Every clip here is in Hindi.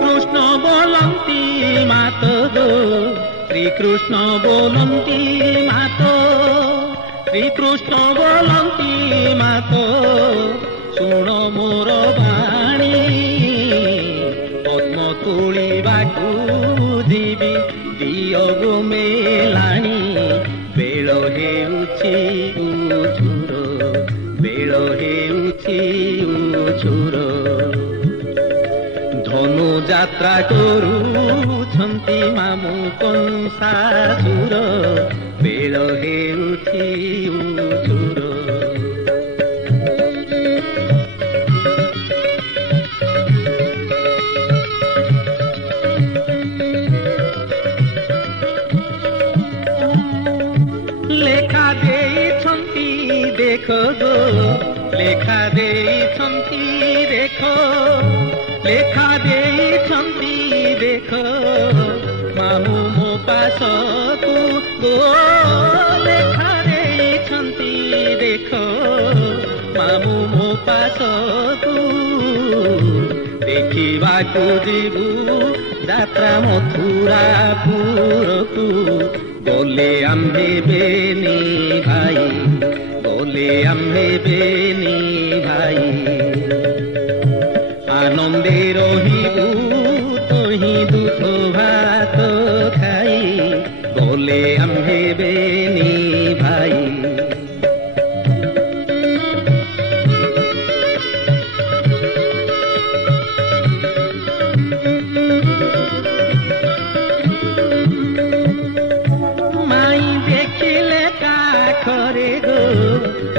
कृष्ण बोलती मातो गो श्री कृष्ण बोलती मातो श्री कृष्ण बोलती मातो शुण मोर बाणी पद्म तोड़ाकू जीवी दियोग मेलाणी बेल हेउछि उछुर बेल हेउछि उछुर धनु यात्रा करुछन्ति मामु कंसासुर बेल हेउछि उछुर लेखा देइछन्ति देखो गो लेखा देइछन्ति देखो लेखा देइछन्ति देखो मामु मो पासकु गो लेखा देइछन्ति देखो मामु मो पासकु देखिबाकु जीवु यात्रा मथुरापुरकु बोले आम्भे बेनी भाई बोले आम्भे बेनी भाई आनंदे रहिबु तोही दुख भात खाई बोले आम्भे बेनी भाई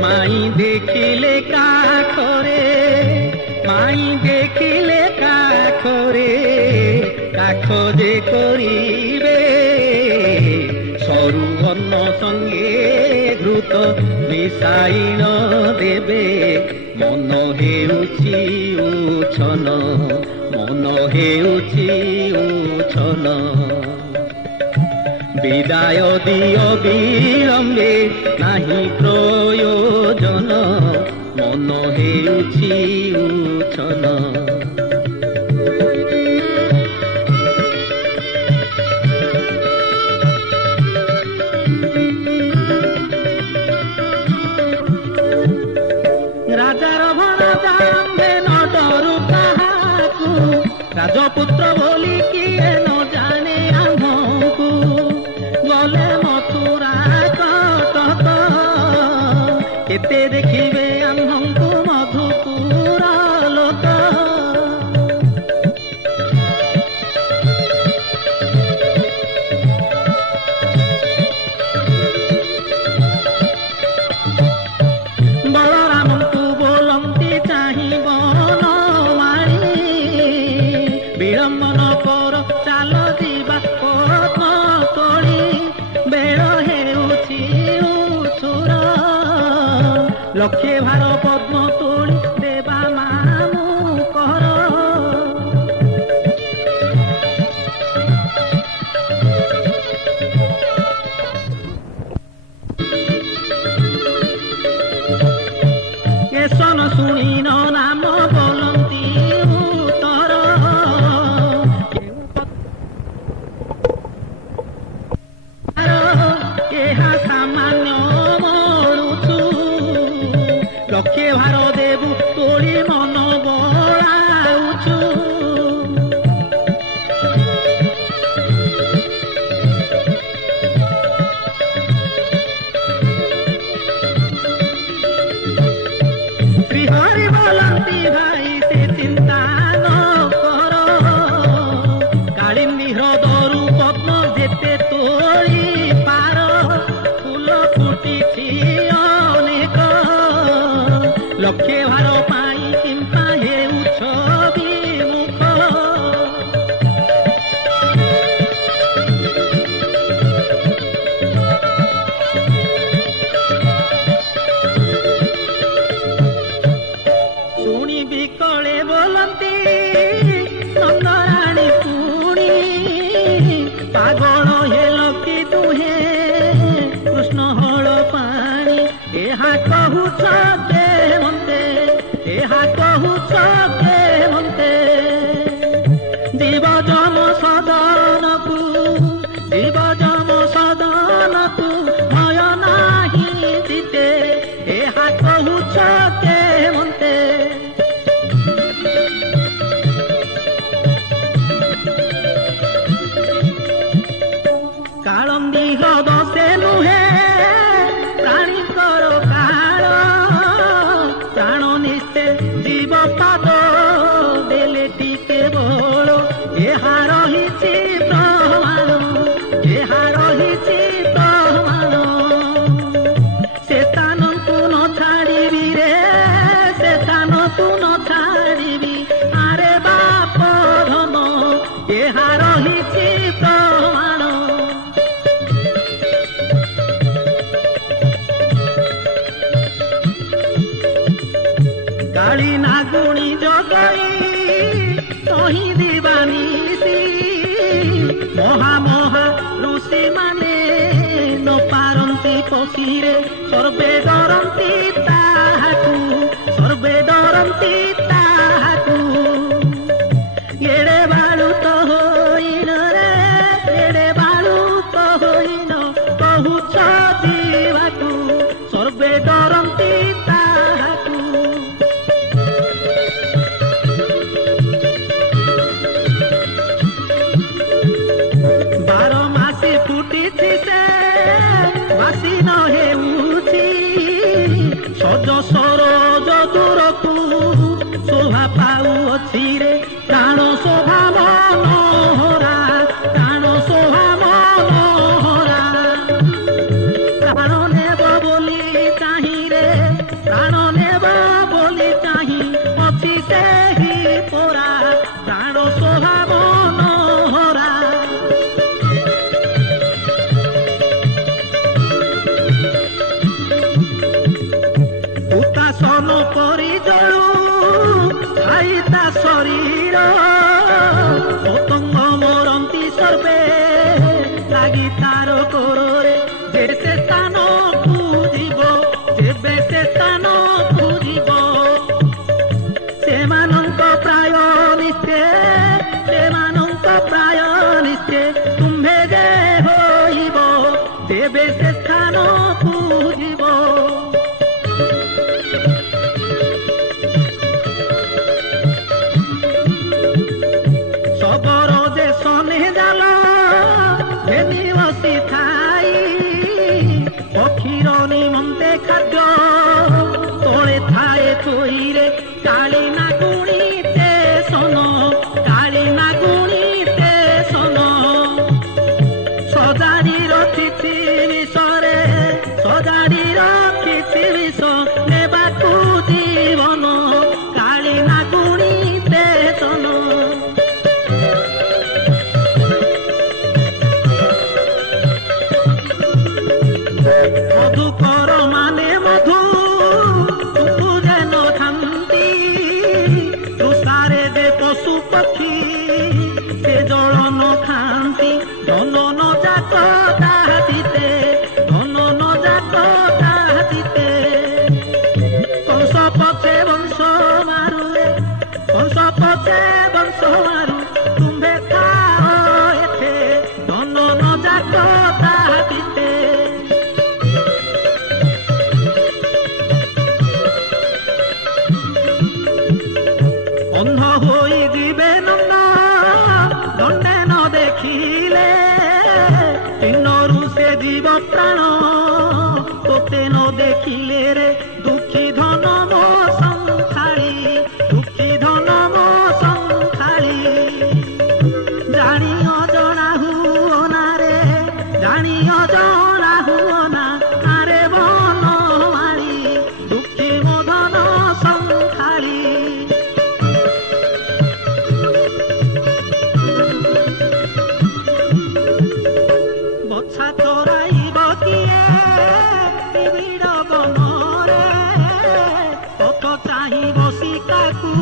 माई देखिले काखरे माई देखिले काखरे काख जे करिबे सरु अन्न संगे घृत मिसाइण देबे मन हेउछि उछन मन हेउछि उछन विदाय दियो विलम्बे नाही प्रयोजन मन हेउछि उछन राजार भणजा आम्भे न डरु काहाकु राजपुत्र बोली किए न जाने आम्भकु गले मथुरा कटक केते देखिबे आम्भंकु मधुपुर लोक बलरामंकु बोलंती चाहिब नमाणी विडम्बन कर चाल जीवा पद्म तोड़ी बेल हेउछि उछुर लक्षे भार पद्म तोड़ी देवा मामु कर एसन शुणिन नाम बोलंती उतर सामान्य मणुछु लक्षे भार देबु जीव जम सदन को जीव जम सदन को भय नाही जीते एहा कहूछ के मन्ते कालंदी ह्रद से नुहे प्राणी कर काल प्राण निस्ते जीव पाद देले टिके बल एहा रहिछि प्रमाण एहा रहिछि प्रमाण से स्थानकु न छाड़िबि रे से स्थानकु न छाड़िबि आरे बाप धन एहा रहिछि प्रमाण काली नागुणी जगई कही दिवानीसी महा महा ऋषि माने न पारंती पशिरे सर्वे डरंती ताहाकु सर्वे डरंती ताहाकु एड़े बालु तो होइन रे एड़े बालु तो होइन कहूछ जीवाकु सर्वे डरंती ताहाकु बासी न हेउछि सज सरोज दूरकु शोभा पाउछि रे प्राण शोभा मनोहरा प्राण शोभा मनोहरा प्राण नेब बोली चाहि रे प्राण नेब बोली चाहि अछि सेहि पोरा प्राण शोभा मनोहरा सन करी जलू खाइता शरीर पतंग मरंती सर्वे लगी तार कोरे जेसे स्थान पूजिब जेबे से स्थान पूजिब सेमानंक प्राय निश्चे सेमानंक प्राय निश्चे तुम्भे जे होइब जेबे से स्थान पूजिब पक्षीर निमंते खाद्य तले थाए थोइरे काली नागुणी तेसन काली नागुणी तेसन सजाड़ी रखिछि विषरे सजाड़ी रखिछि विष नेबाकु जीवन काली नागुणी तेसन मधुकर माने मधु तुझे न खाती तुषारे दे पशु पक्षी से जल न खाती धन न जात ताहातीते धन न जात ताहातीते कंस पछे वंश मारु कंस पछे वंश मारु तुम्भे खाओ एथे धन न जात ताहातीते अंध होई दिबे नंदा दंडे न देखिले तीनरु से जीव प्राण तोते न देखिले रे दुखी धन मो संखाली दुखी धन मो संखाली जानी अजणा हुओना रे जानी अजणा हुओना आरे बनमाली दुखी मो धन संखाली बछा चोराइब किए विड़ बनरे पथ चाहिब शिकाकू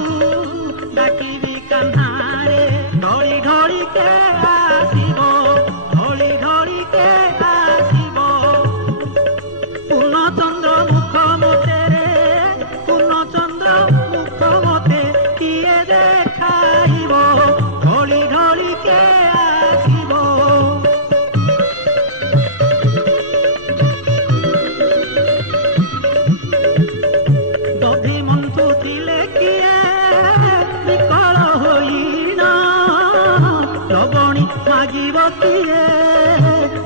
डाकिबी कान्हारे ढड़ी ढड़ी के লগনি মাগিব কিয়ে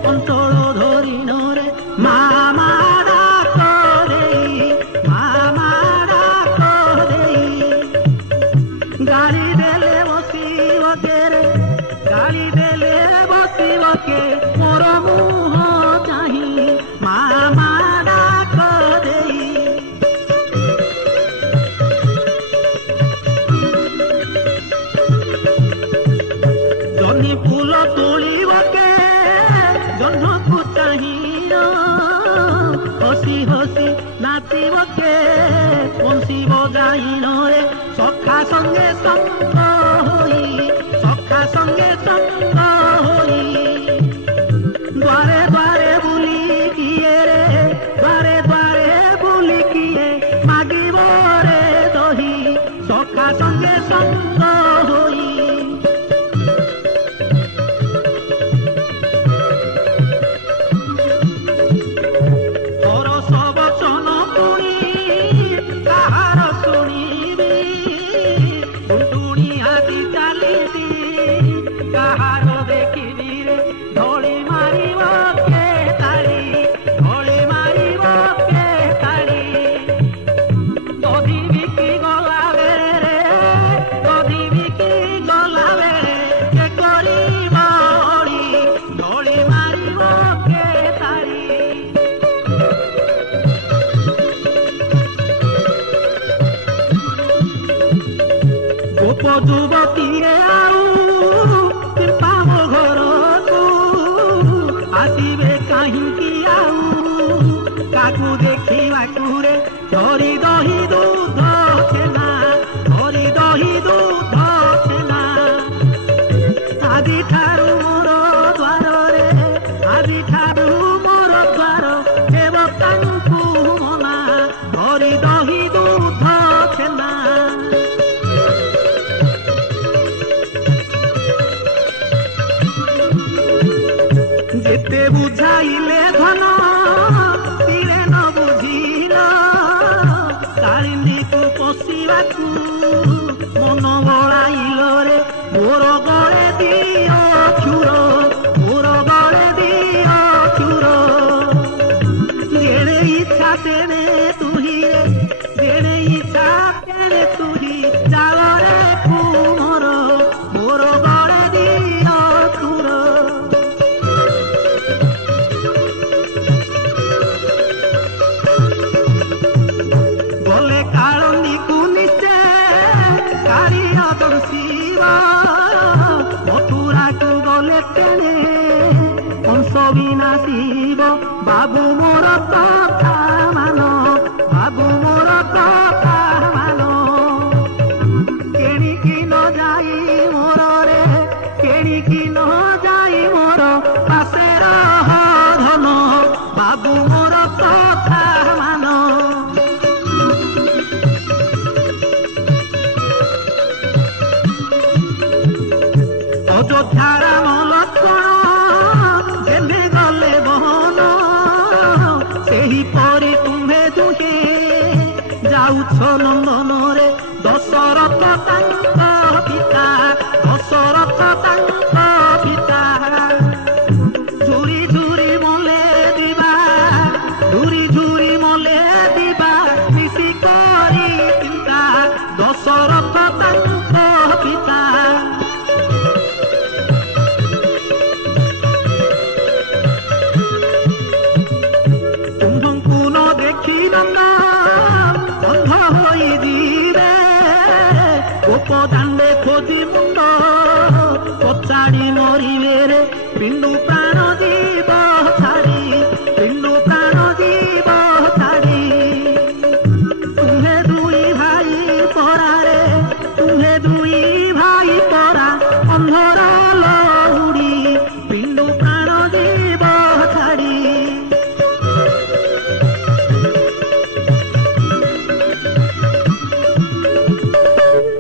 অঞ্চল ধরি নরে মামা ডাক দেই মামা ডাক দেই গাড়ি দেলে বসিব কে রে গাড়ি দেলে বসিব কে মোর মুহ চাহি মামা ডাক দেই জহ্নি ফুল তোলিব কে জহ্নকু চাহি হসি হসি নাচিব কে বংশী বজাই নরে সখা সঙ্গে সঙ্গ হই সখা সঙ্গে সঙ্গ হই দ্বারে দ্বারে বুলি কিয়ে রে দ্বারে দ্বারে বুলি কিয়ে মাগিব রে দহি সখা সঙ্গে সঙ্গ হই যুবতীরে আউ পাব ঘরকু আসিবে কাহিঁকি আউ কাকু দেখিবাকু রে ধরি দহি দুধ ଛେନା ଧରି ଦହି ଦୁଧ ଛେନା ଆଜିଠାରୁ ମୋର ଦ୍ୱାରରେ ଆଜିଠାରୁ ମୋର ଦ୍ୱାର ହେବ ତାଙ୍କୁ ମନା ଧରି ଦହି ଦୁଧ ଛେନା যেতে বুঝাইলে ধন তীরে ন বুঝিল কারিন্দীকু পশিবাকু মন বড়াইল রে মোর গড়ে দিও চুর মোর গড়ে দিও চুর যেনে ইচ্ছা তেনে তুহি রে যেনে ইচ্ছা তেনে তুহি যাও রে কুমর মোর গড়ে দিও চুর মথুরাকু গলে টেনে কংস বিনাশিব বাবু মোর কথা মান বাবু মোর কথা মান কেণিকি ন যাই মোর রে কেণিকি ন যাই মোর পাশে রহ ধন বাবু মোর কথা মান অযোধ্যা রাম লক্ষ্মণ যেনে গলে বহন সেহিপরি তুমে দুহে যাউছ নন্দନରେ দশরথ ତାଙ୍କ ପିତା ଦଶରଥ ତାଙ୍କ ପିତା ଝୁରି ଝୁରି ମଲେ ଦିବା ଝୁରି ଝୁରି ମଲେ ଦିବା ମିଶି କରି ଚିନ୍ତା ଦଶରଥ ତାଙ୍କ ପିତା দাণ্ডে খোঁজি মুন্ড পচাড়ি মরিবে রে পিণ্ডু প্রাণ জীব ছাড়ি পিণ্ডু প্রাণ জীব ছাড়ি তুমে দুই ভাই পরা রে তুমে দুই ভাই পরা অন্ধর লহুড়ি পিণ্ডু প্রাণ জীব ছাড়ি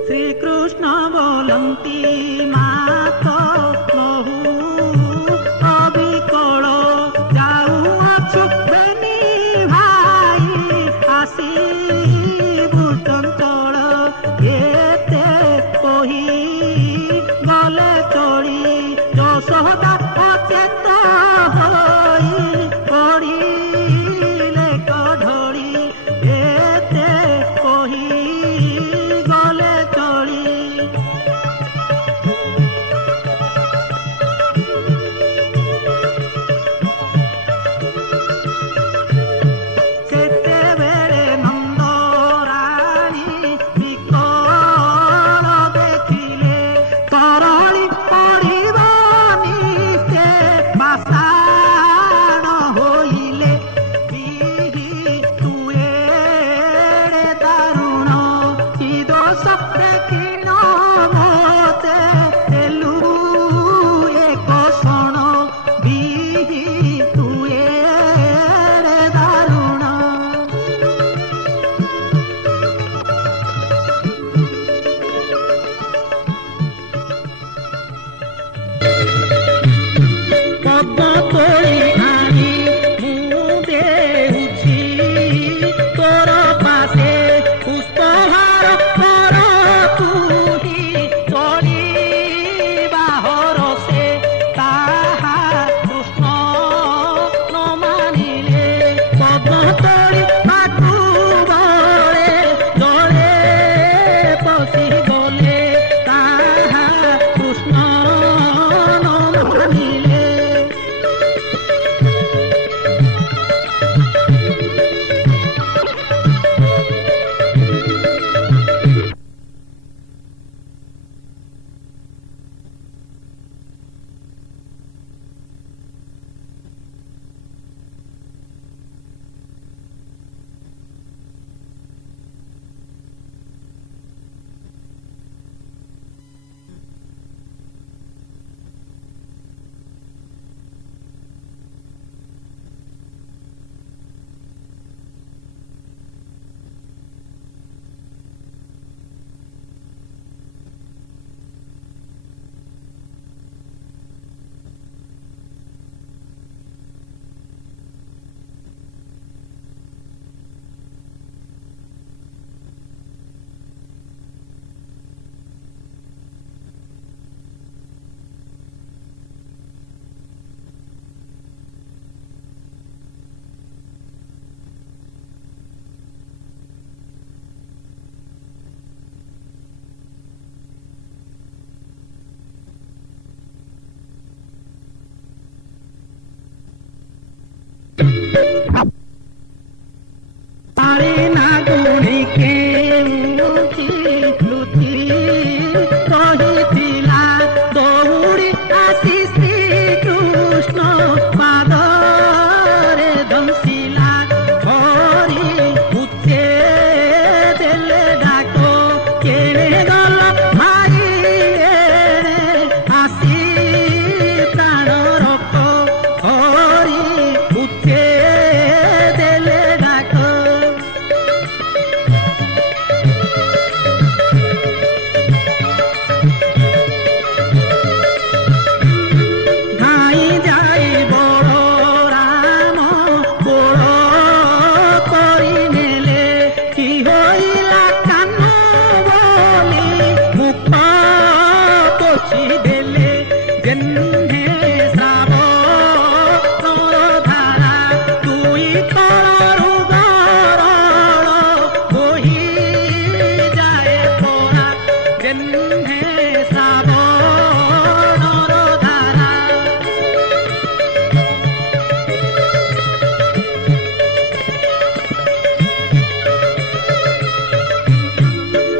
শ্রীকৃষ্ণ বলন্তি মাত বহু পারে না গুণে কেউঠি লুচি কহিছিলা দৌড়ি আসি শ্রীকৃষ্ণ পাদরে দংশিলা হরি উঠে দেলে ডাক কেড়ে গল ভাই আসি প্রাণ রক্ষ হরি উঠে দেলে ডাক ধাই যাই বড় রাম বড় করি নেলে কি হইলা কান্ন বলি মুখ পছি দেলে জেনে শ্রাব ধারা তুই করু গরল বহি যায় পড়া জেনে শ্রাব ধারা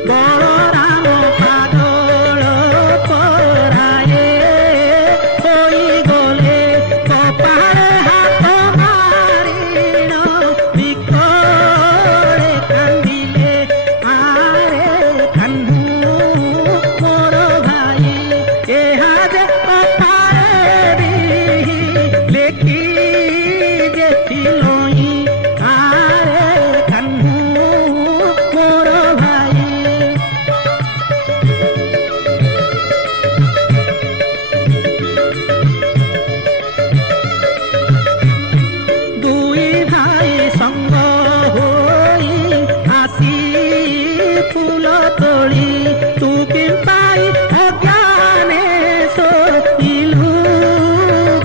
বলরাম পাগল পরায়ে হই গলে কপালে হাত মারিল বিকলে কান্দিলে আরে কান্ধু মোর ভাই এহাজে অপারে লেখি যেথিলই আরে কান্ধু মোর ভাই দুই ভাই সঙ্গ হই আসি ফুল তোলি তুকি পাই অজ্ঞানে সইলু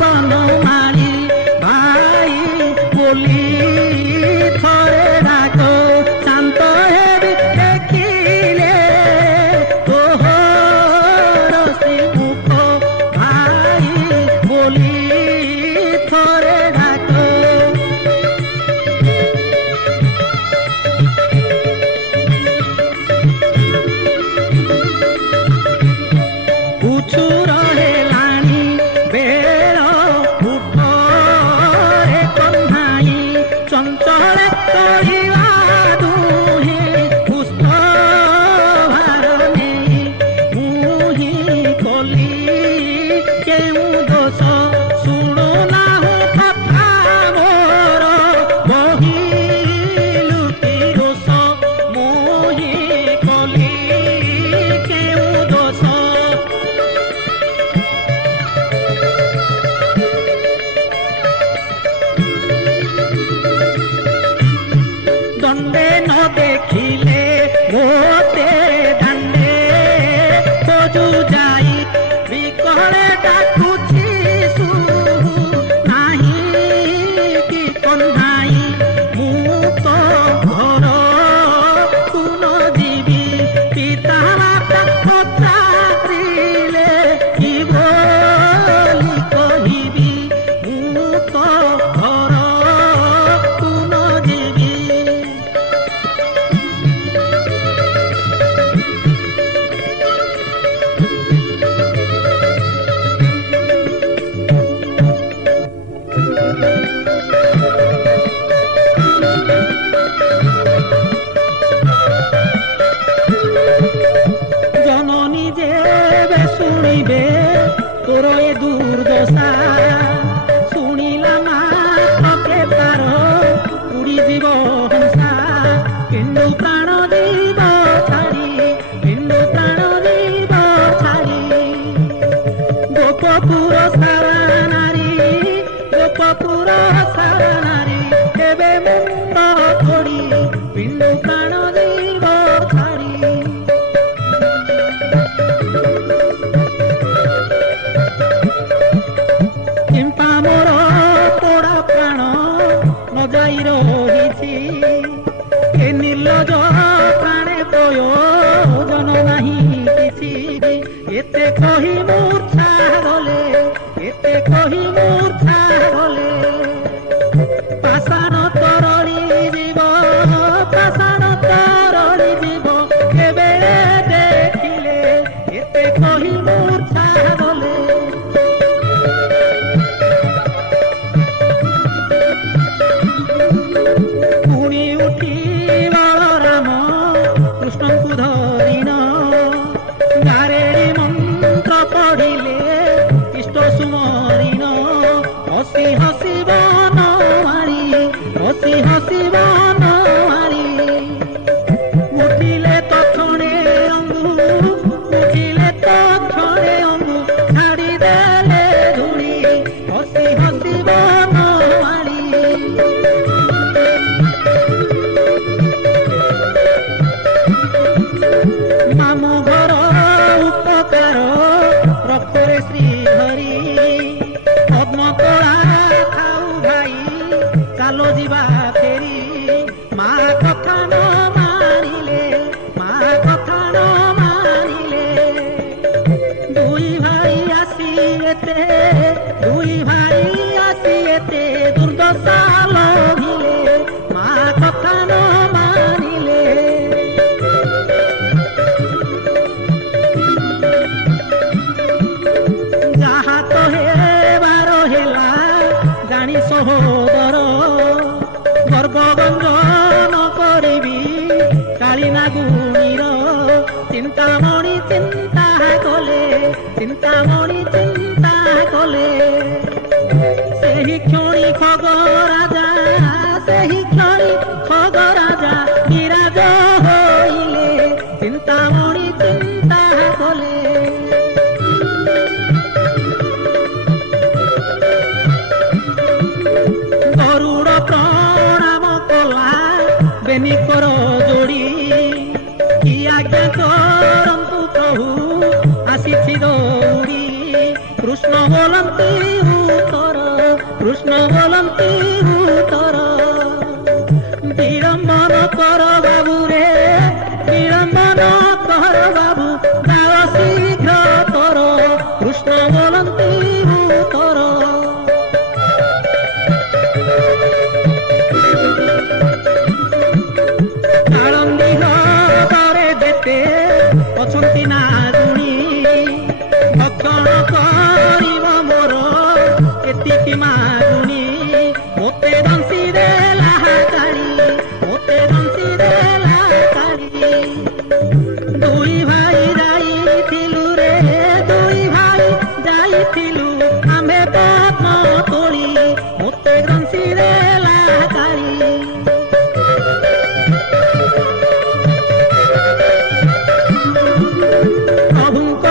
বনমালী ভাই বলি থরে ডাক শান্ত হেবি দেখিলে তোহর সে মুখ ভাই বলি থরে ডাক উঁচু রহেলানি বেল উঠরে কন্হাই চঞ্চলে করিবা দুহে পুষ্প ভারণে মুহি কলি কেউ দোষ শুণু নাহু কথা মোর বহিলু কি দোষ মুহি কলি কেউ দোষ দণ্ডে ন দেখিলে মোতে দাণ্ডে খোঁজু যাই বিকলে ডাকুছি শুহু নাহি কি কন্হাই মুক্ত ঘর কোন জীবি পিতা মাতা পচারিলে কি বলি কহিবি মুক্ত ঘর কোন জীবি জননী যেবে শুনিবে তোর এ দুর্দশা শুনিলা মাকে তার উড়ি জীব হংসা কিন্তু প্রাণ দিব ছাড়ি কিন্তু প্রাণ দিব ছাড়ি গোপপুর সারা নারী গোপপুর সারা নারী ଏବେ ମୁଣ୍ଡ ଥୋଡ଼ି ପିଣ୍ଡ ପ୍ରାଣ ଦେବ ଛାଡ଼ି କିମ୍ପା ମୋର ପୋଡ଼ା ପ୍ରାଣ ନ ଯାଇ ରହିଛି ଏ ନିର୍ଲଜ ପ୍ରାଣେ ପ୍ରୟୋଜନ ନାହିଁ କିଛି ଏତେ କହି ମୂର୍ଚ୍ଛା ଗଲେ ସୁମରିଣ ହସି ହସି ବନମାଳି ହସି ହସି ବନମାଳି ଉଠିଲେ ତକ୍ଷଣେ ଅଙ୍ଗୁ ଉଠିଲେ ତକ୍ଷଣେ ଅଙ୍ଗୁ ଛାଡ଼ିଦେଲେ ଧୂଳି ହସି ହସି ବନମାଳି ମାମୁଁ ଘର ଉପକାର ରଖରେ ଶ୍ରୀହରି ପଦ୍ମକଳା ଖାଉ ଭାଇ ଚାଲ ଯିବା ଫେରି ମା କଥା ନ ମାନିଲେ ମା କଥା ନ ମାନିଲେ ଦୁଇ ଭାଇ ଆସି ଏତେ ଦୁର୍ଦ୍ଦଶା ଲଭିଲେ ମା କଥା ନ ମାନିଲେ ଯାହା ତ ହେବାର ହେଲା ଜାଣି ସହୋଦର ଗର୍ଭଗଞ୍ଜନ କରିବି କାଳୀ ନାଗୁଣୀର ଚିନ୍ତାମଣି ଚିନ୍ତା କଲେ ଚିନ୍ତାମଣି ଚିନ୍ତା କଲେ ସେହି କ୍ଷଣି ଖଗରାଜା ସେହି କ୍ଷଣି ଖଗରାଜା ବିରାଜ ହୋଇଲେ ଚିନ୍ତାମଣି ଚିନ୍ତା କଲେ ଗରୁଡ଼ ପ୍ରଣାମ କଲା ବେନିକର ଯୋଡ଼ି କି ଆଜ୍ଞା କରନ୍ତୁ ପ୍ରଭୁ ଆସିଛି ଦୌଡ଼ି କୃଷ୍ଣ ବୋଲନ୍ତି ଉତ୍ତର କୃଷ୍ଣ ବୋଲନ୍ତି ଉତ୍ତର ବିଳମ୍ବନ କର ବାବୁ ରେ ବିଳମ୍ବନ କର ବାବୁ ଯାଅ ଶୀଘ୍ର କର କୃଷ୍ଣ ବୋଲନ୍ତି ଉତ୍ତର ଅଛନ୍ତି ନାଗୁଣୀ ଭକ୍ଷଣ କରିବ ମୋର ଏତିକି ମାଗୁଣୀ ମୋତେ ଦଂଶୀ ଦେଲା କାଳି ମୋତେ ଦଂଶୀ ଦେଲା କାଳି ଦୁଇ ଭାଇ ଯାଇଥିଲୁ ରେ ଦୁଇ ଭାଇ ଯାଇଥିଲୁ ଆମେ ପଦ୍ମ ତୋଳି ମୋତେ ଦଂଶୀ ଦେଲା କାଳି ପ୍ରଭୁଙ୍କ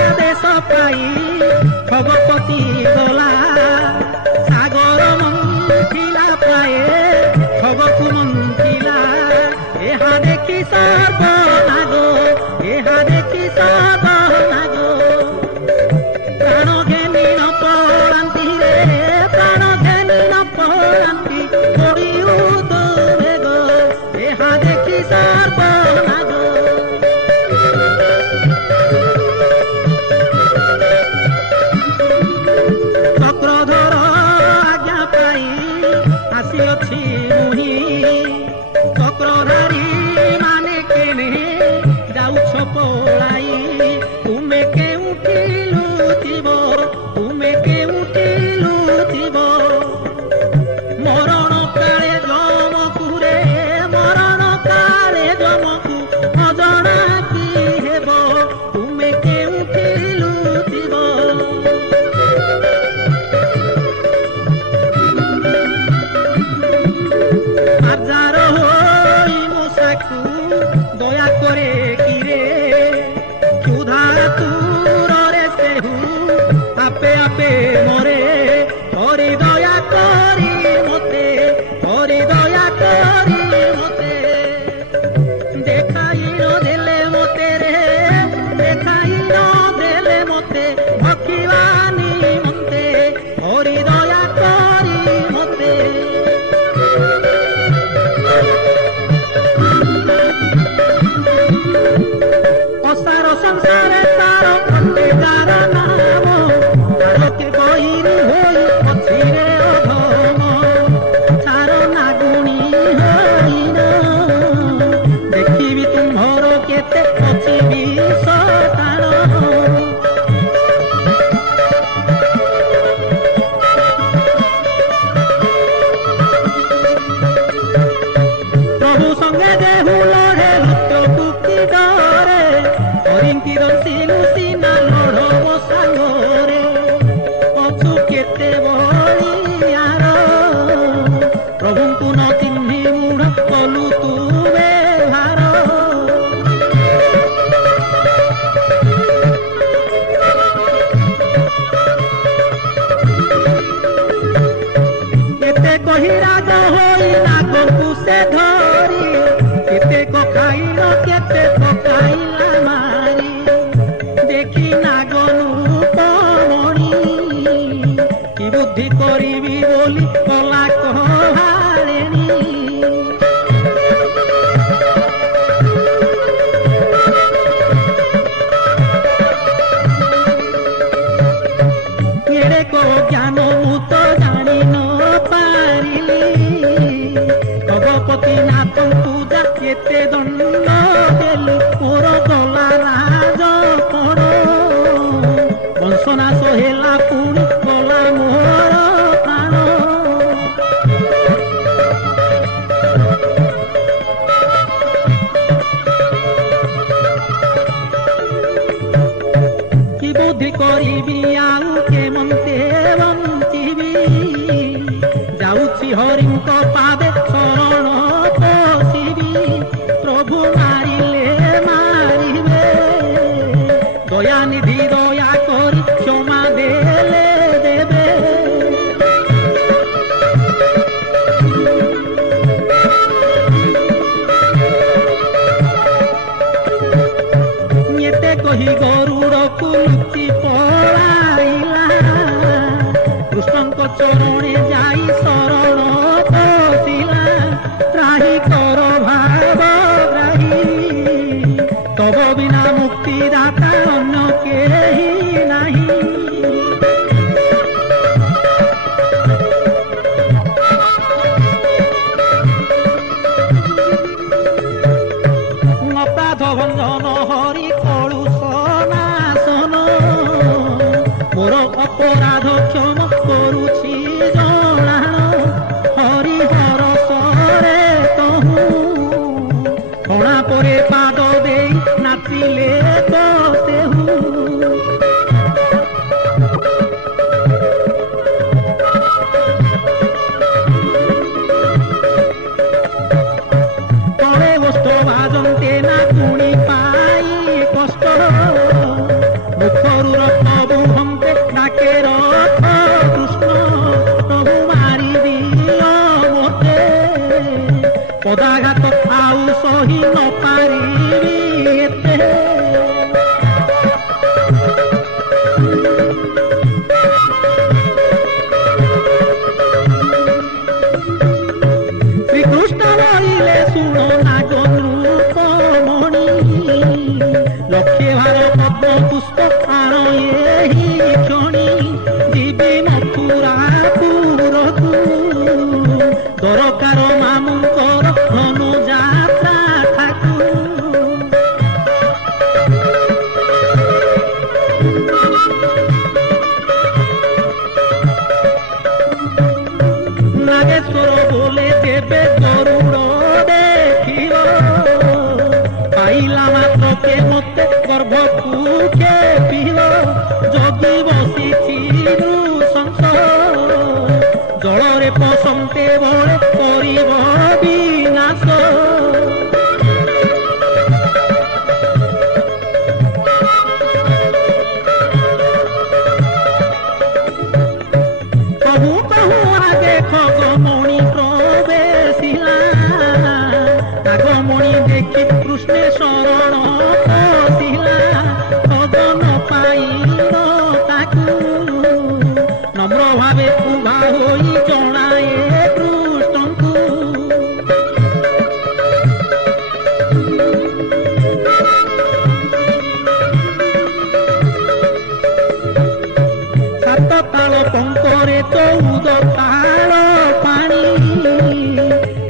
ଆଦେଶ ପାଇ ଖଗପତି ଗଲା ସାଗର ମନ୍ଥିଲା ପ୍ରାୟ ଖଗକୁ ମନ୍ଥିଲା ଏହା ଦେଖି ସର୍ବନାଗ ଏହା ଦେଖି ସର୍ବନାଗ ପ୍ରାଣ ଘେନି ନ ପଳାନ୍ତି ରେ ପ୍ରାଣ ଘେନି ନ ପଳାନ୍ତି ପଡ଼ି ଉଦବେଗ ଏହା ଦେଖି ସର୍ବନାଗ ଚକ୍ରଧର ଆଜ୍ଞା ପାଇ ଆସିଅଛି ମୁହିଁ ଚକ୍ରଧାରୀ ମାନେ କେନେ ଯାଉଛ ପଳାଇ ତୁମେ କେଉଁଠି ଲୁଚିବ ତୁମେ କେଉଁଠି ଲୁଚିବ ମରଣ କାଳେ ଯମକୁ ରେ ମରଣ କାଳେ ଯମକୁ ଅଜଣା କି ହେବ ତୁମେ କେଉଁଠି ଲୁଚିବ ଆଜାର ହୋଇ ମୂଷାକୁ ଦୟା କରେ କିରେ କ୍ଷୁଧା ତୁରରେ ସେହୁ ଆପେ ଆପେ ମରେ ହରି ଦୟା କରି ମୋତେ ହରି ଦୟା କରି ମୋତେ ଦେଖାଇ ନ ଦେଲେ ମୋତେ ରେ ଦେଖାଇ ନ ଦେଲେ ମୋତେ ଭକିବା ନିମନ୍ତେ ହରି ଦୟା କରି ମୋତେ ଅସାର ସଂସାରେ ତାର ଖଣ୍ଡେ ତାର ନାମ ତାରକେ କହି मते धरी केते को खाइल केते पकाइला मारी देखी नागनु पमणी कि बुद्धि करिबी बोली कला कहारेणी एड़े को ज्ञान मु तो जानी न पारिली भगवती नाथ पूजा केते दंड देली मोर गला राज पण वंशनाश हेला पुणी गला मोर प्राण कि बुद्धि करिबी आउ केमंते बंचिबी जाउछि हरिंक पादे शरण पशिबी प्रभु मारिले मारिबे दयानिधि दया करी क्षमा देले देबे एते कही गरुड़ लुचि पलाइला कृष्णଙ୍କ चरणे जाई शरण पशिला त्राही कर भाव ग्राही तब बिना मुक्ति दाता अन्य केही नाही अपराध भंजन हरि कलुष नाशन मोर अपराध क्षम करुछि जणाण हरि हरसरे तहु हणा परे पाद देई नाचिले तो सेहु तले गोष्ठ बाजन्ते ना पुणी पाई कष्ट मुखरु रत्न बुहन्ते डाके रथ कृष्ण प्रभु मारि दियो मोते पदाघात आउ सही न पारिबी एते श्रीकृष्ण बोलिले शुण नागनु पमणी लक्षे भार पद्म पुष्प आण एही क्षणी जीवी मथुरा पुरकु दरकार मामुंकर धनु जात्रा ठाकु नागेश्वर बोले देवे गरुड़ देखियो पाइला मात्र के मते गर्भकु खेपियो जगी बसिछि नृशंस जलरे पसंते बळे करिब विनाश कहू कहू आगे खगमणि प्रवेशिला नागमणि देखि कृष्णे शरण पशिला खगन पाइल ताकू नम्र भावे उभा होई जणाए कृष्णଙ୍କୁ सात ताल पंकरे 14 ताल पानी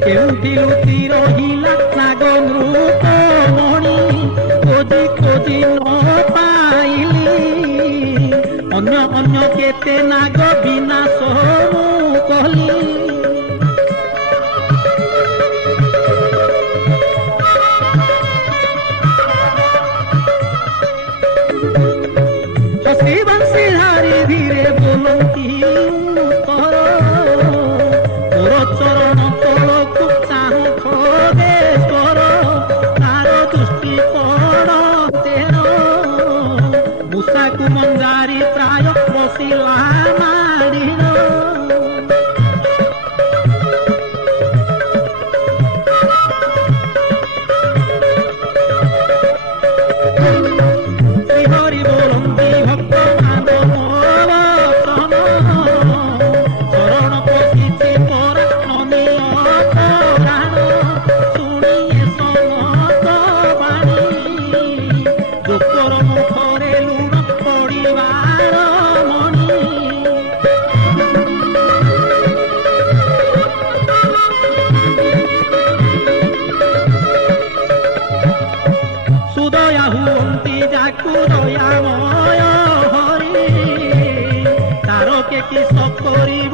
केउठी लुचि रहिला नाग नृपमणि खोजी खोजी न पाइली अन्य अन्य केते नाग विनाश मु कहली हसी बंसी धारी धीरे बोलती उत्तर तोर चरण तलकु चाहु खगेश्वर तार दृष्टि कोण तेण मूषाकु मंजारी प्राय बसिला मारिण কে কিস করিব